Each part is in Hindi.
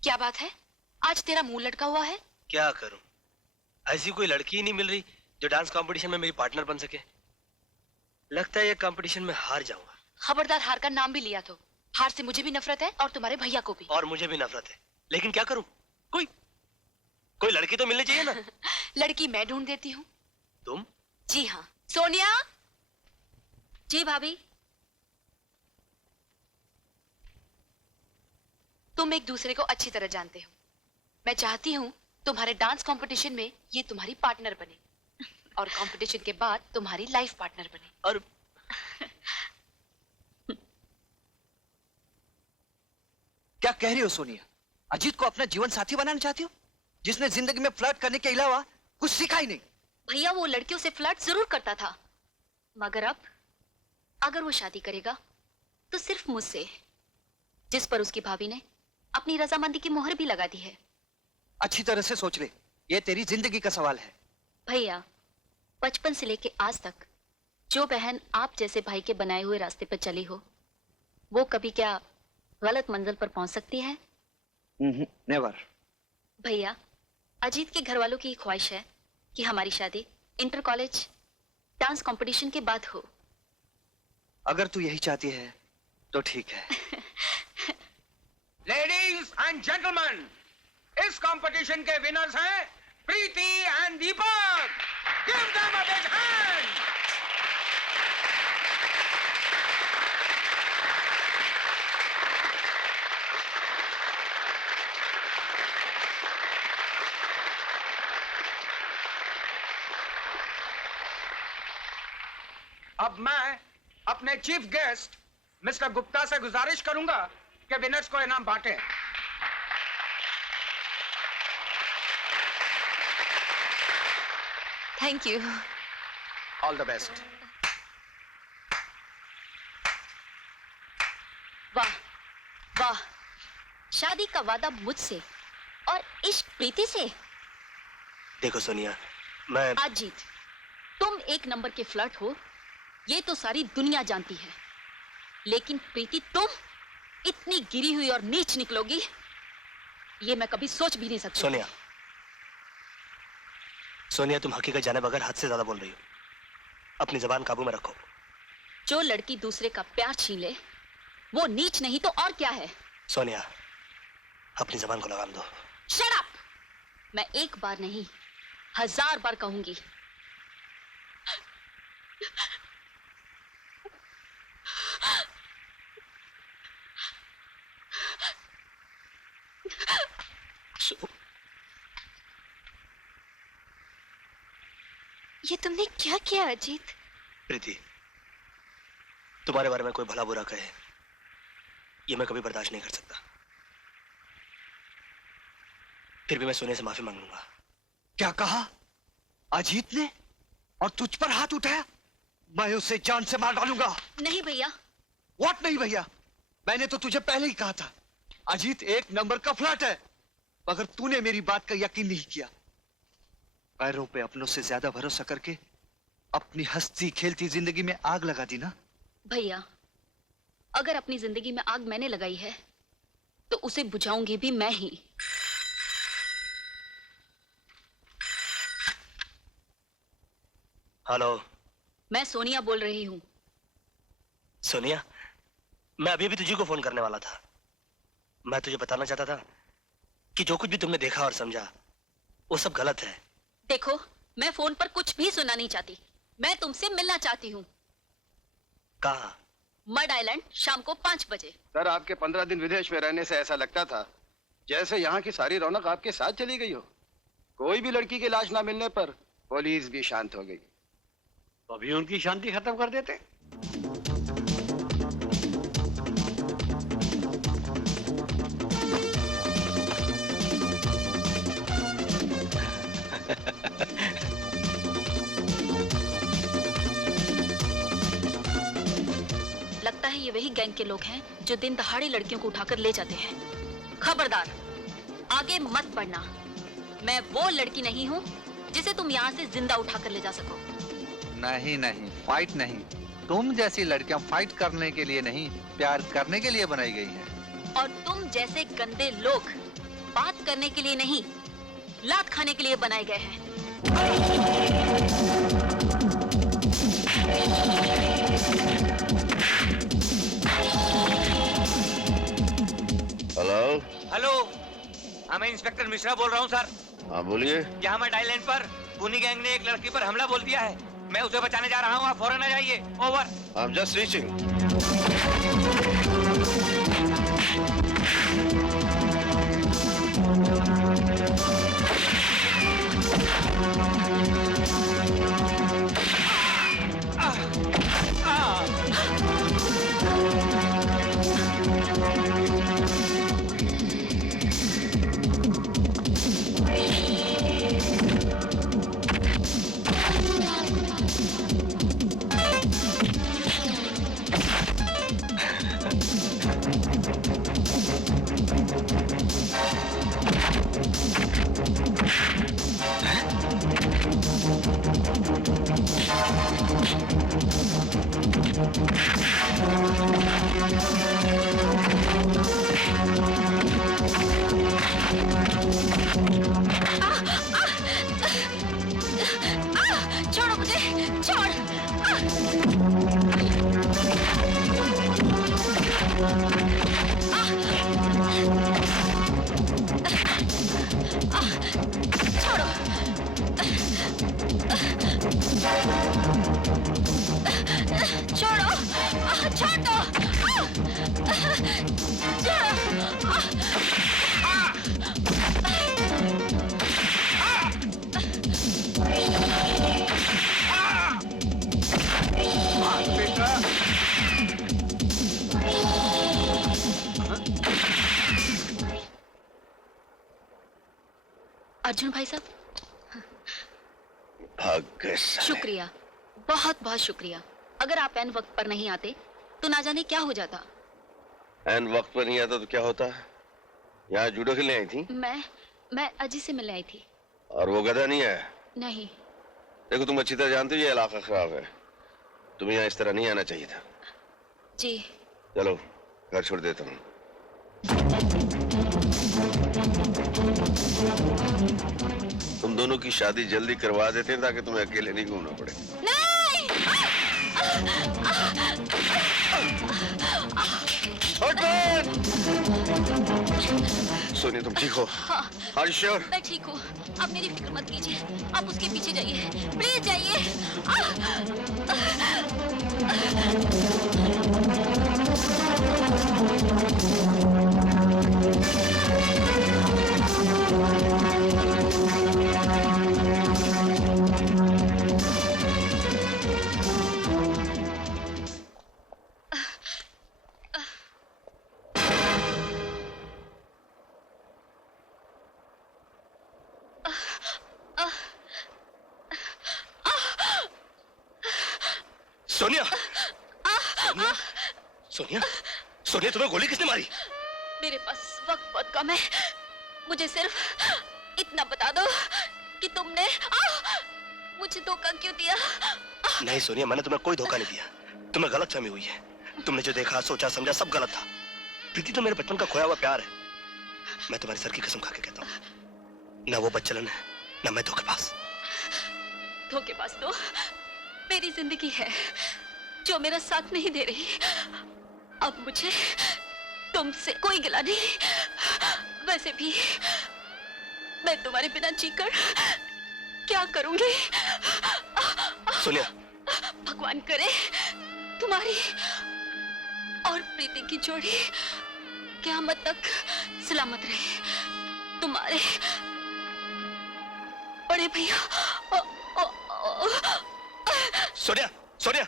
क्या बात है, आज तेरा मुंह लटका हुआ है? क्या करूं, ऐसी कोई लड़की ही नहीं मिल रही जो डांस कंपटीशन में मेरी पार्टनर बन सके। लगता है ये कंपटीशन में हार जाऊंगा। खबरदार, हार का नाम भी लिया तो। हार से मुझे भी नफरत है और तुम्हारे भैया को भी। और मुझे भी नफरत है, लेकिन क्या करूं? कोई लड़की तो मिलनी चाहिए ना। लड़की मैं ढूंढ देती हूँ। तुम? जी हाँ। सोनिया। जी भाभी। तुम एक दूसरे को अच्छी तरह जानते हो। मैं चाहती हूँ तुम्हारे डांस कंपटीशन में ये तुम्हारी पार्टनर बने और कंपटीशन के बाद तुम्हारी लाइफ पार्टनर बने। और क्या कह रही हो सोनिया? अजीत को अपना जीवन साथी बनाना चाहती हो, जिसने जिंदगी में फ्लर्ट करने के अलावा कुछ सीखा ही नहीं? भैया, वो लड़कियों से फ्लर्ट जरूर करता था, मगर अब अगर वो शादी करेगा तो सिर्फ मुझसे, जिस पर उसकी भाभी ने अपनी रजामंदी की मोहर भी लगा दी है। अच्छी तरह से सोच ले, ये तेरी जिंदगी का सवाल है। भैया, बचपन से लेके आज तक जो बहन आप जैसे भाई के बनाए हुए रास्ते पर चली हो, वो कभी क्या गलत मंजिल पर पहुंच सकती है? नेवर। भैया, अजीत के घर वालों की ख्वाहिश है कि हमारी शादी इंटर कॉलेज डांस कंपटीशन के बाद हो। अगर तू यही चाहती है तो ठीक है। लेडीज एंड जेंटलमैन, इस कंपटीशन के विनर्स हैं Preeti and Deepak. Give them a big hand. अब मैं अपने चीफ गेस्ट मिस्टर गुप्ता से गुजारिश करूंगा कि विनर्स को इनाम बांटें। Thank you. All the best. वाह वाह, शादी का वादा मुझसे और इश्क प्रीति से। देखो सोनिया, मैं अजीत, तुम एक नंबर के फ्लर्ट हो, ये तो सारी दुनिया जानती है, लेकिन प्रीति तुम इतनी गिरी हुई और नीच निकलोगी, ये मैं कभी सोच भी नहीं सकती। सोनिया, तुम हकीकत जाने बगैर हद से ज्यादा बोल रही हो। अपनी जबान काबू में रखो। जो लड़की दूसरे का प्यार छीन ले वो नीच नहीं तो और क्या है? सोनिया, अपनी जबान को लगाम दो। Shut up! मैं एक बार नहीं 1000 बार कहूंगी। ये तुमने क्या किया अजीत? प्रीति, तुम्हारे बारे में कोई भला बुरा कहे, ये मैं कभी बर्दाश्त नहीं कर सकता। फिर भी मैं सोने से माफी मांग लूंगा। क्या कहा? अजीत ने? और तुझ पर हाथ उठाया? मैं उसे जान से मार डालूंगा। नहीं भैया। व्हाट नहीं भैया? मैंने तो तुझे पहले ही कहा था, अजीत एक नंबर का फ्लर्ट है, मगर तूने मेरी बात का यकीन नहीं किया। पैरों पे अपनों से ज्यादा भरोसा करके अपनी हंसती खेलती जिंदगी में आग लगा दी ना। भैया, अगर अपनी जिंदगी में आग मैंने लगाई है तो उसे बुझाऊंगी भी मैं ही। हेलो, मैं सोनिया बोल रही हूँ। सोनिया, मैं अभी भी तुझे को फोन करने वाला था। मैं तुझे बताना चाहता था कि जो कुछ भी तुमने देखा और समझा वो सब गलत है। देखो, मैं फोन पर कुछ भी सुनना नहीं चाहती, मैं तुमसे मिलना चाहती हूँ। कहाँ? मड आइलैंड, शाम को 5 बजे। सर, आपके 15 दिन विदेश में रहने से ऐसा लगता था जैसे यहाँ की सारी रौनक आपके साथ चली गई हो। कोई भी लड़की की लाश ना मिलने पर पुलिस भी शांत हो गई। तो अभी उनकी शांति खत्म कर देते। लगता है ये वही गैंग के लोग हैं जो दिन दहाड़े लड़कियों को उठाकर ले जाते हैं। खबरदार, आगे मत बढ़ना। मैं वो लड़की नहीं हूँ जिसे तुम यहाँ से जिंदा उठाकर ले जा सको। नहीं नहीं, फाइट नहीं, तुम जैसी लड़कियां फाइट करने के लिए नहीं, प्यार करने के लिए बनाई गई हैं। और तुम जैसे गंदे लोग बात करने के लिए नहीं, लात खाने के लिए बनाए गए हैं। हेलो। हेलो, मैं इंस्पेक्टर मिश्रा बोल रहा हूँ सर। हाँ बोलिए। यहाँ मैं डायल लाइन पर पुनी गैंग ने एक लड़की पर हमला बोल दिया है। मैं उसे बचाने जा रहा हूँ, आप फौरन आ जाइए। Over. I am just reaching. छोड़ो मुझे, छोड़। छोड़ो। छोड़ो, छोड़ दो। अर्जुन भाई साहब, भाग गए साले। शुक्रिया, बहुत बहुत शुक्रिया। अगर आप एन वक्त पर नहीं आते तो ना जाने क्या हो जाता। एन वक्त पर नहीं आता तो क्या होता? यहाँ जूडो खेलने आई थी? मैं अजी से मिलने आई थी। और वो गधा नहीं है? नहीं। देखो तुम अच्छी तरह जानते हो ये इलाका खराब है, तुम्हें यहाँ इस तरह नहीं आना चाहिए था। जी। चलो घर छोड़ देता हूँ। तुम दोनों की शादी जल्दी करवा देते हैं ताकि तुम्हें अकेले नहीं घूमना पड़े। नहीं। सोनिया तुम ठीक हो? हाँ। Are you sure? मैं ठीक हूँ, आप मेरी फिक्र मत कीजिए। आप उसके पीछे जाइए, प्लीज जाइए। सोनिया, सोनिया, सोनिया, सोनिया तुम्हें गोली किसने मारी? मेरे पास वक्त बहुत कम है, मुझे सिर्फ इतना बता दो कि तुमने मुझे धोखा क्यों दिया? नहीं सोनिया, मैंने तुम्हें कोई धोखा नहीं दिया। तुम्हें गलतफहमी हुई है। तुमने जो देखा, सोचा, समझा सब गलत था। प्रीति तो मेरे बचपन का खोया हुआ प्यार है। मैं तुम्हारी सर की कसम खा के कहता हूँ, ना वो बच्चलन है, ना मैं धोखेबाज। धोखेबाज तो मेरी जिंदगी है जो मेरा साथ नहीं दे रही। अब मुझे तुमसे कोई गिला नहीं। वैसे भी मैं तुम्हारे बिना जीकर क्या करूंगी? सोनिया, भगवान करे तुम्हारी और प्रीति की जोड़ी क़यामत तक सलामत रहे। तुम्हारे बड़े भैया। सोनिया, सोनिया,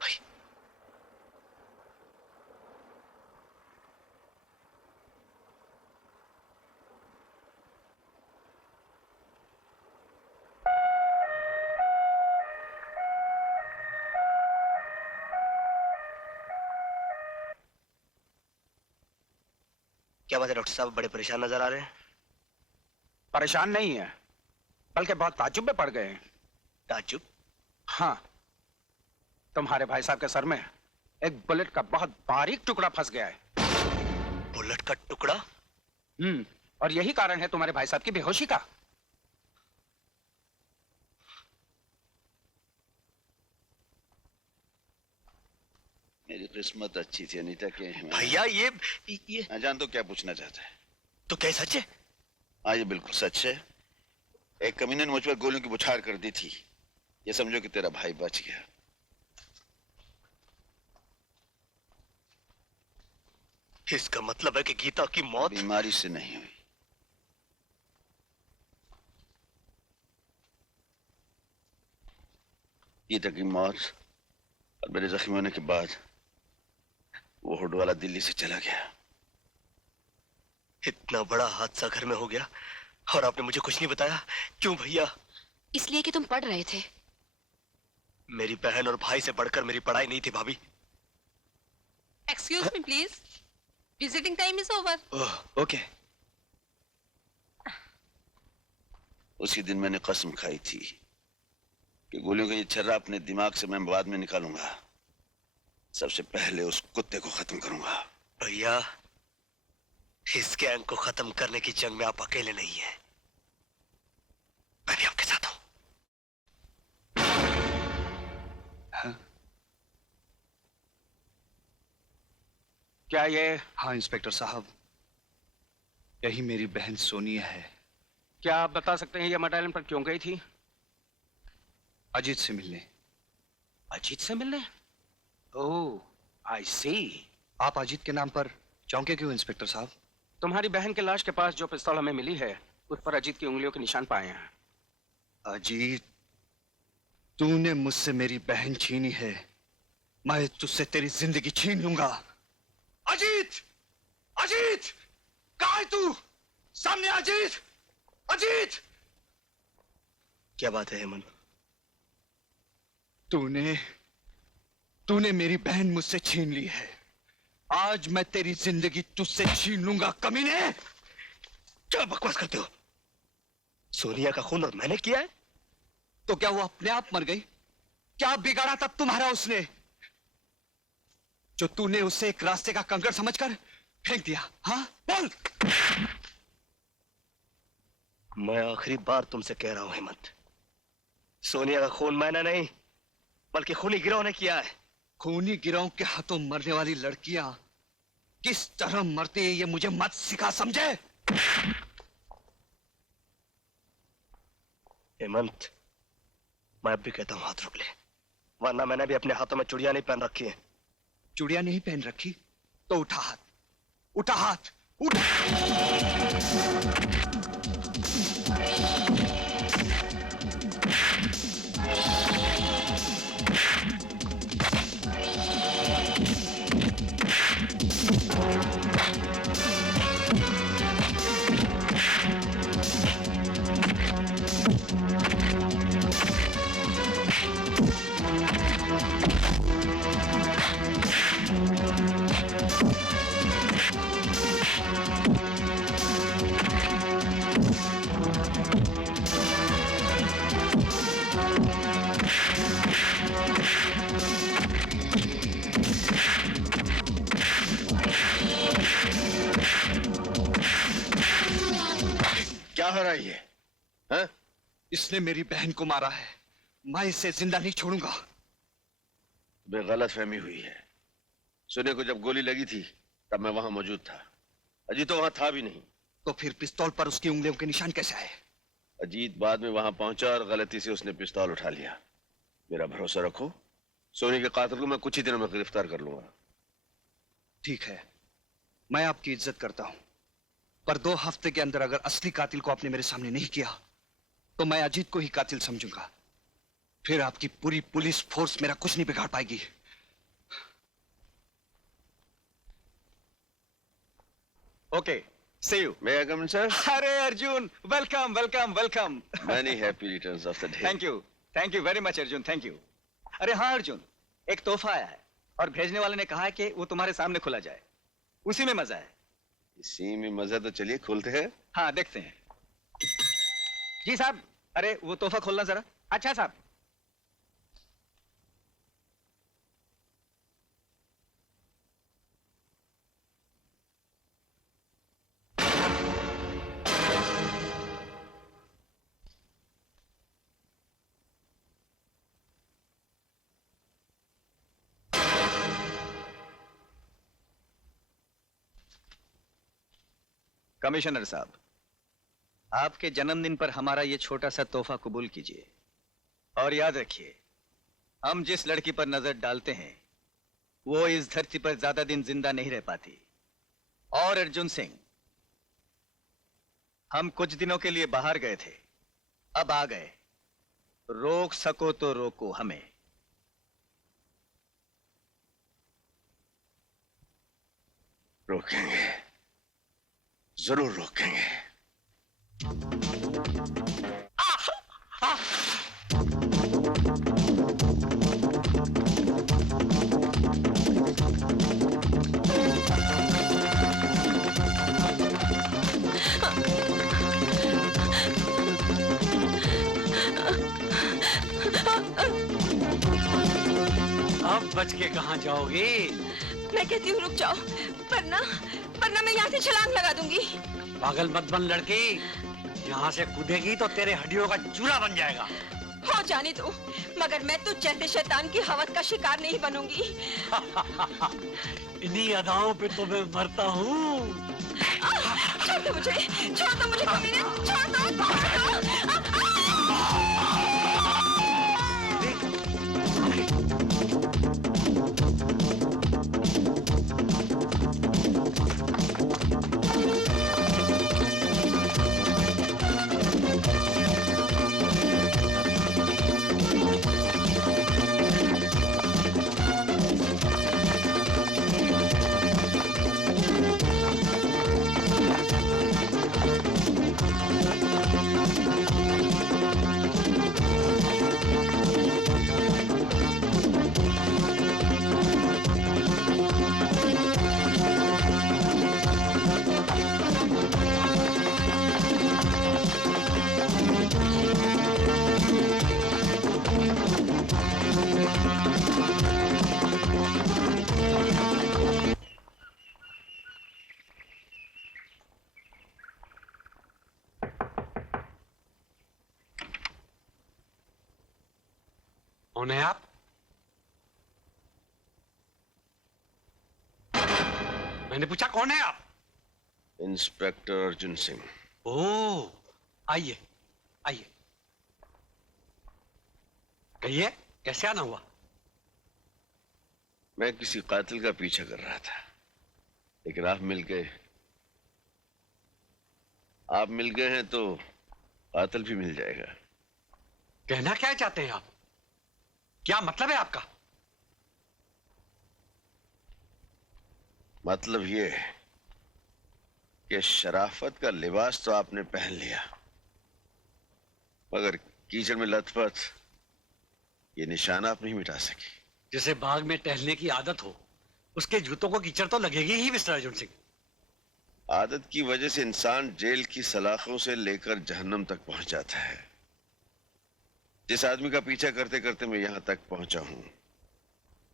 भाई क्या बात है डॉक्टर साहब, बड़े परेशान नजर आ रहे हैं। परेशान नहीं है, बल्कि बहुत ताज्जुब में पड़ गए हैं। ताज्जुब? हाँ, तुम्हारे भाई साहब के सर में एक बुलेट का बहुत बारीक टुकड़ा फंस गया है। बुलेट का टुकड़ा? और यही कारण है तुम्हारे भाई साहब की बेहोशी का। मेरी किस्मत अच्छी थी अनीता के। भैया ये मैं जान तो क्या पूछना चाहता है। तो क्या सच है? हाँ ये बिल्कुल सच है। एक कमीने ने मुझ पर गोलियों की बौछार कर दी थी। ये समझो कि तेरा भाई बच गया। इसका मतलब है कि गीता की मौत बीमारी से नहीं हुई। गीता की मौत और मेरे जख्मी होने के बाद वो हुड वाला दिल्ली से चला गया। इतना बड़ा हादसा घर में हो गया और आपने मुझे कुछ नहीं बताया। क्यों भैया? इसलिए कि तुम पढ़ रहे थे। मेरी बहन और भाई से बढ़कर मेरी पढ़ाई नहीं थी भाभी। Excuse me, please. Visiting time is over. Okay. उसी दिन मैंने कसम खाई थी कि गोलियों का ये छर्रा अपने दिमाग से मैं बाद में निकालूंगा। सबसे पहले उस कुत्ते को खत्म करूंगा। भैया इस गैंग को खत्म करने की जंग में आप अकेले नहीं हैं। मैं भी आपके साथ हूं। क्या ये? हाँ इंस्पेक्टर साहब, यही मेरी बहन सोनिया है। क्या आप बता सकते हैं ये मटाइलन पर क्यों गई थी? अजीत से मिलने। अजीत से मिलने? ओह, आई सी। आप अजीत के नाम पर चौंके क्यों इंस्पेक्टर साहब? तुम्हारी बहन के लाश के पास जो पिस्तौल हमें मिली है उस पर अजीत की उंगलियों के निशान पाए हैं। अजीत, तूने मुझसे मेरी बहन छीनी है, मैं तुझसे तेरी जिंदगी छीन लूंगा। अजीत! अजीत! कहाँ है तू? सामने अजीत! अजीत! क्या बात है हेमंत? तूने मेरी बहन मुझसे छीन ली है। आज मैं तेरी जिंदगी तुझसे छीन लूंगा कमीने। क्या बकवास करते हो? सोनिया का खून और मैंने किया है? तो क्या वो अपने आप मर गई? क्या बिगाड़ा तब तुम्हारा उसने, जो तूने उसे एक रास्ते का कंकड़ समझकर फेंक दिया? हाँ बोल। मैं आखिरी बार तुमसे कह रहा हूं हेमंत, सोनिया का खून मैंने नहीं बल्कि खूनी गिरोह ने किया है। खूनी गिरोह के हाथों मरने वाली लड़कियां किस तरह मरती है ये मुझे मत सिखा, समझे? हेमंत, मैं अब भी कहता हूं हाथ रोक ले, वरना मैंने भी अपने हाथों में चूड़ियां नहीं पहन रखी है। चूड़ियां नहीं पहन रखी तो उठा हाथ, उठा हाथ, उठा। क्या हो रहा है ये? हाँ? इसने मेरी बहन को मारा है, मैं इसे जिंदा नहीं छोड़ूंगा। गलत फहमी हुई है। सोनिया को जब गोली लगी थी तब मैं वहां मौजूद था। अजीत तो वहां था भी नहीं। तो फिर पिस्तौल पर उसकी उंगलियों के निशान कैसे आए? अजीत बाद में वहां पहुंचा और गलती से उसने पिस्तौल उठा लिया। मेरा भरोसा रखो, सोनी के कातिल को मैं कुछ ही दिनों में गिरफ्तार कर लूंगा। ठीक है, मैं आपकी इज्जत करता हूं, पर 2 हफ्ते के अंदर अगर असली कातिल को आपने मेरे सामने नहीं किया तो मैं अजीत को ही कातिल समझूंगा। फिर आपकी पूरी पुलिस फोर्स मेरा कुछ नहीं बिगाड़ पाएगी। Okay, see you. May I come in, sir? अरे Arjun, welcome welcome welcome. Many happy returns of the day. Thank you very much Arjun, thank you. अरे हाँ अर्जुन, एक तोहफा आया है और भेजने वाले ने कहा है कि वो तुम्हारे सामने खुला जाए, उसी में मजा है। इसी में मजा तो, चलिए खोलते हैं। हाँ देखते हैं। जी साहब, अरे वो तोहफा खोलना जरा। अच्छा साहब। कमिश्नर साहब, आपके जन्मदिन पर हमारा ये छोटा सा तोहफा कबूल कीजिए और याद रखिए, हम जिस लड़की पर नजर डालते हैं वो इस धरती पर ज्यादा दिन जिंदा नहीं रह पाती। और अर्जुन सिंह, हम कुछ दिनों के लिए बाहर गए थे, अब आ गए, रोक सको तो रोको हमें। रोकेंगे, जरूर रोकेंगे। अब बच के कहाँ जाओगी? मैं कहती हूँ रुक जाओ, वरना वरना मैं यहाँ से छलांग लगा दूंगी। पागल मत बन लड़की, यहाँ से कूदेगी तो तेरे हड्डियों का चूरा बन जाएगा। हो जाने दो, मगर मैं तो जैसे शैतान की हवस का शिकार नहीं बनूंगी। इन्हीं अदाओं पे तो मैं मरता हूँ। छोड़ दो मुझे, कमीने, छोड़ दो। कौन है आप? मैंने पूछा कौन है आप? इंस्पेक्टर अर्जुन सिंह। ओह, आइए आइए। कहिए, कैसे आना हुआ? मैं किसी कातिल का पीछा कर रहा था, लेकिन आप मिल गए। आप मिल गए हैं तो कातिल भी मिल जाएगा। कहना क्या चाहते हैं आप? क्या मतलब है आपका? मतलब ये है कि शराफत का लिबास तो आपने पहन लिया, मगर कीचड़ में लथपथ ये निशान आप नहीं मिटा सकी। जिसे बाग में टहलने की आदत हो, उसके जूतों को कीचड़ तो लगेगी ही मिस्टर अर्जुन सिंह। आदत की वजह से इंसान जेल की सलाखों से लेकर जहन्नम तक पहुंच जाता है। जिस आदमी का पीछा करते करते मैं यहां तक पहुंचा हूं,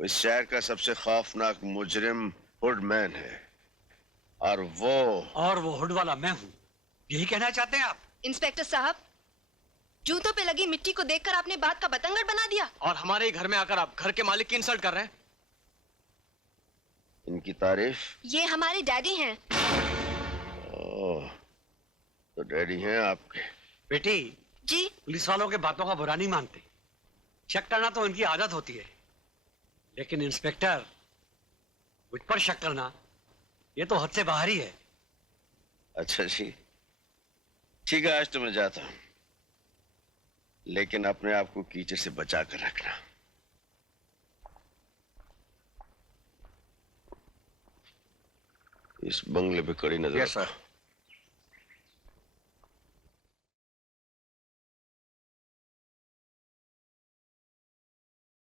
वो इस शहर का सबसे खौफनाक मुजरिम हुडमैन है, और वो हुड वाला मैं हूं, यही कहना चाहते हैं आप? इंस्पेक्टर साहब, जूतों पे लगी मिट्टी को देखकर आपने बात का बतंगड़ बना दिया। और हमारे घर में आकर आप घर के मालिक की इंसल्ट कर रहे हैं। इनकी तारीफ? ये हमारे डैडी हैं। ओह, तो डैडी हैं आपके? बेटी जी? पुलिस वालों के बातों का बुरा नहीं मानते, शक करना तो इनकी आदत होती है, लेकिन इंस्पेक्टर मुझ पर शक करना, ये तो हद से बाहर ही है। अच्छा जी, ठीक है, आज तो मैं जाता हूं, लेकिन अपने आप को कीचड़ से बचा कर रखना। इस बंगले पे कड़ी नजर यस सर।